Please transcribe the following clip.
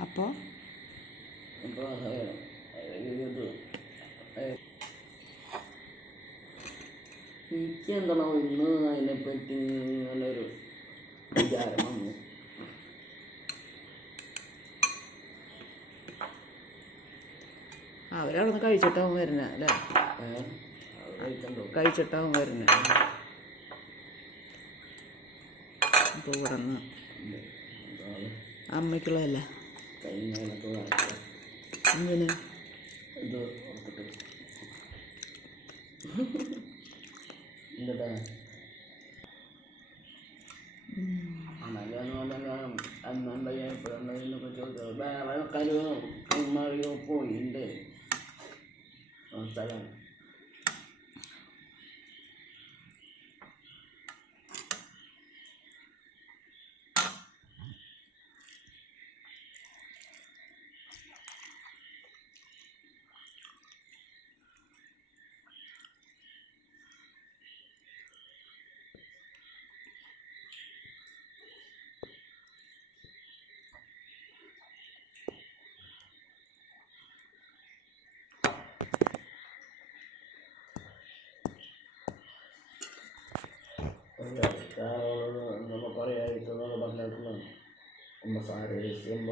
അപ്പോൾ എനിക്ക് എന്താണോ ഇന്ന് അതിനെപ്പറ്റി ഇങ്ങനൊരു വിചാരം വന്നു. അവരവിടുന്ന് കഴിച്ചിട്ടാവും വരുന്നത് അല്ലേ? കഴിച്ചിട്ടാവും വരുന്നത് അപ്പോൾ ഇവിടെ നിന്ന് അമ്മയ്ക്കുള്ളതല്ല? കൈമേലൊക്കെ വാങ്ങിക്കാം എന്തിന് ഇത് ഓർത്തിട്ട് എന്താ അന്നല്ലാന്ന് പറഞ്ഞാൽ അന്നുണ്ട എപ്പോഴുണ്ടതിനൊക്കെ ചോദിച്ചത് വേറെ ആൾക്കാർ കൈമാറിയോ പോയിണ്ട് സ്ഥലം ನಮ್ಮ ಪರ್ಯಾಯ ನಮ್ಮ ಸಾರಿ ಎಂಬ